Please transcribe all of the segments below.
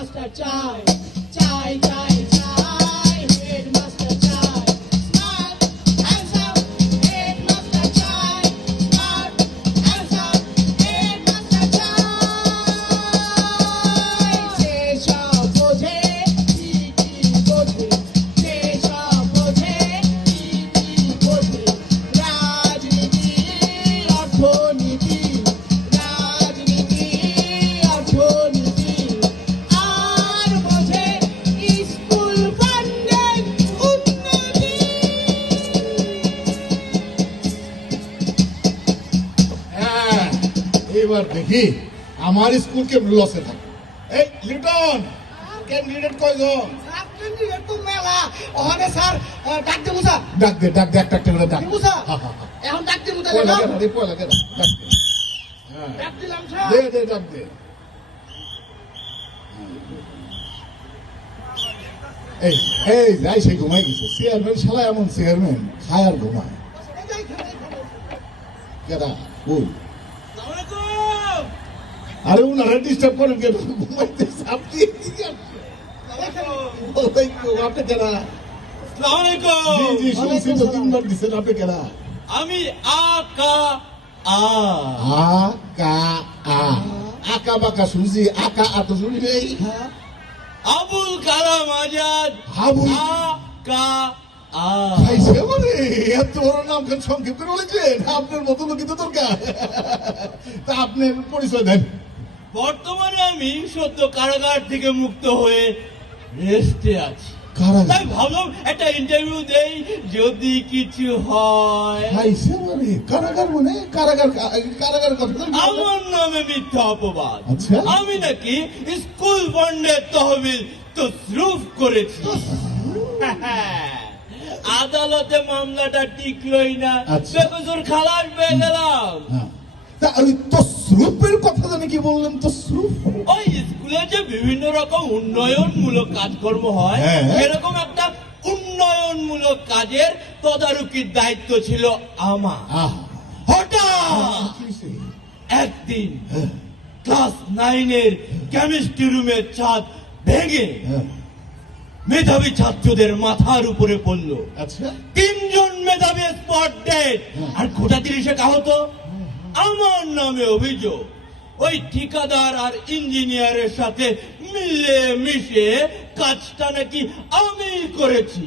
Headmaster চাই, চাই চাই চাই হেডমাস্টার চাই, স্মার্ট হ্যান্ডসাম হেডমাস্টার চাই, স্মার্ট হ্যান্ডসাম হেডমাস্টার চাই। যেসব বোঝে ঠিকই বোঝে, যেসব বোঝে ঠিকই বোঝে, রাজনীতি অর্থনীতি, রাজনীতি অর্থনীতি, আর বোঝে স্কুল ফান্ডের উন্নতি। হ্যাঁ, এবার দেখি আমার স্কুল কে লসে থাকে। এই লিটন, ক্যান্ডিডেট কয়জন? স্যার ক্যান্ডিডেট তো মেলা, ওখানে স্যার ডাক দেবো স্যার, ডাক দে, ডাক দে, একটা একটা করে ডাক। দেবো স্যার, হ্যাঁ, হ্যাঁ, হ্যাঁ। এখন ডাক দেবো পয়লা তাহলে কেনা রে, পয়লা কেনা, ডাক দে। হ্যাঁ, ডাক দিলাম স্যার। দে দে, ডাক দে। এই এই যাই, সে ঘুমাই গেছে। চেয়ারম্যান শালা এমন চেয়ারম্যান, খায় আর ঘুমায়। কেডা? ওই আরে উনারা ডিস্টার্ব করেন কেন? ঘুমাইতেছে আপনি এদিকে আসছেন। ওয়ালাইকুম, আপনি কেডা? জি জি, শুনছি তো, তিনবার দিচ্ছেন। আপনি কেডা? আমি আকা আ আকা আ, আকা বাকা শুনছি, আকা আ তো শুনি নেই। আবুল কালাম আজাদ আবুল আকা আ খাইছে মানে এত বড় নাম কেন সংক্ষেপ করে বলেছেন? আপনার মতো লোকই তো দরকার। তা আপনার পরিচয় দেন। বর্তমানে আমি সদ্য কারাগার থেকে মুক্ত হয়ে রেস্টে আছি। কারাগার? তাই ভাবলাম একটা ইন্টারভিউ দেই, যদি কিছু হয়। খাইছে মানে কারাগার? মানে কারাগার, কারাগার কথা তো আমার নামে মিথ্যা অপবাদ। আচ্ছা। আমি নাকি স্কুল ফান্ডের তহবিল তসরুফ করেছি। আদালতে মামলাটা টিকলই না, আচ্ছা। বেকসুর খালাস পেয়ে গেলাম। হ্যাঁ। তা ওই তসরুফের কথা জানি কি বললেন? তসরুফ ওই স্কুলে যে বিভিন্ন রকম উন্নয়নমূলক কাজকর্ম হয়, হ্যাঁ। এরকম একটা উন্নয়নমূলক কাজের তদারকির দায়িত্ব ছিল আমার। আহ, হঠাৎ একদিন ক্লাস 9-এর কেমিস্ট্রি রুমের ছাদ ভেঙে হ্যাঁ। মেধাবী ছাত্রদের মাথার উপরে পড়লো। আচ্ছা। 3 জন মেধাবী স্পট ডেড, আর গোটা 30 আহত। আমার নামে অভিযোগ, ওই ঠিকাদার আর ইঞ্জিনিয়ারের সাথে মিলে মিশে কাজটা নাকি আমি করেছি।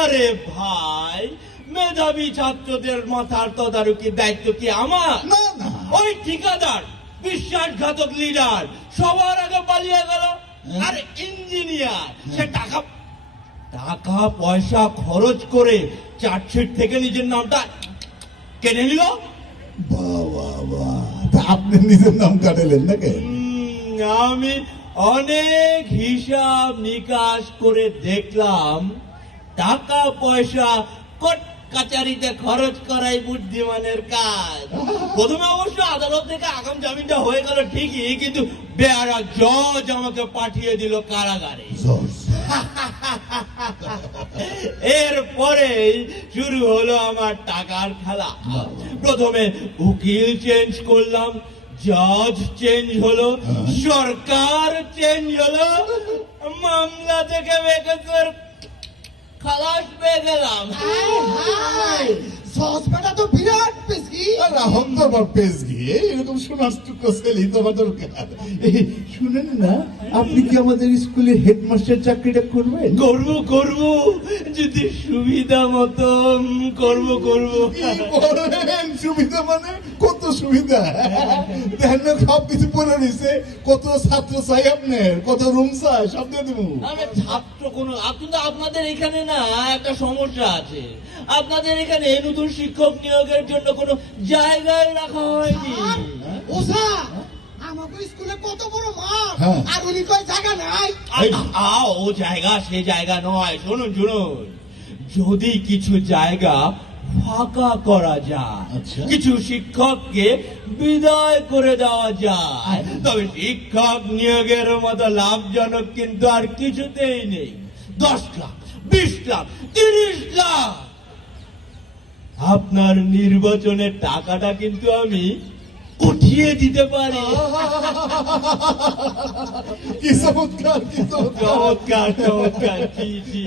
আরে ভাই, মেধাবী ছাত্রদের মাথার তদারকির দায়িত্ব কি আমার? না না, ওই ঠিকাদার বিশ্বাসঘাতক লিডার সবার আগে পালিয়ে গেল, আর ইঞ্জিনিয়ার সে টাকা টাকা পয়সা খরচ করে চার্জশিট থেকে নিজের নামটা কেড়ে নিল। বাহ বাহ বাহ। তা আপনি নিজের নাম কাটালেন নাকি? আমি অনেক হিসাব নিকাশ করে দেখলাম, টাকা পয়সা কোর্ট কাচারিতে খরচ করাই বুদ্ধিমানের কাজ। প্রথমে অবশ্য আদালত থেকে আগাম জামিনটা হয়ে গেল ঠিকই, কিন্তু বেয়ারা জজ আমাকে পাঠিয়ে দিল কারাগারে। এরপরেই শুরু হলো আমার টাকার খেলা। প্রথমে উকিল চেঞ্জ করলাম, জজ চেঞ্জ হলো, সরকার চেঞ্জ হলো, মামলা থেকে বেকসুর খালাস পেয়ে গেলাম। সসপেটা তো বিরাট বেশি। রাহন তো আমার পেজ গিয়ে এরকম সোনার টুকরো ছেলে তো আমার দরকার। এই, শুনেন না, আপনি কি আমাদের স্কুলের হেডমাস্টার চাকরিটা করবেন? করব যদি সুবিধা মতো করব। কি বলেন সুবিধা? মানে কত সুবিধা? দেখেন না, সব কিছু পড়ে রয়েছে। কত ছাত্র চাই আপনার, কত রুম চাই, সব দিয়ে দেবো। আমি ছাত্র কোনো, কিন্তু আপনাদের এখানে না একটা সমস্যা আছে। আপনাদের এখানে নতুন শিক্ষক নিয়োগের জন্য কোনো জায়গায় রাখা হয়নি। ওসা আমাকে স্কুলে কত বড় মাঠ, হ্যাঁ। আর উনি কয় জায়গা নাই। ও জায়গা সে জায়গা নয়। শুনুন, যদি কিছু জায়গা ফাঁকা করা যায়, আচ্ছা। কিছু শিক্ষককে বিদায় করে দেওয়া যায়, তবে শিক্ষক নিয়োগের মতো লাভজনক কিন্তু আর কিছুতেই নেই। 10 লাখ, 20 লাখ, 30 লাখ আপনার নির্বাচনের টাকাটা কিন্তু আমি উঠিয়ে দিতে পারি। কি চমৎকার, কি চমৎকার। চমৎকার চমৎকার, জি জি,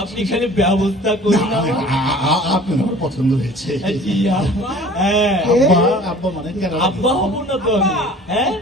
আপনি খালি ব্যবস্থা করি না। আপনার আমার পছন্দ হয়েছে। জি আব্বা, হ্যাঁ আব্বা, আব্বা মানে কেন? আব্বা হব না তো আমি, হ্যাঁ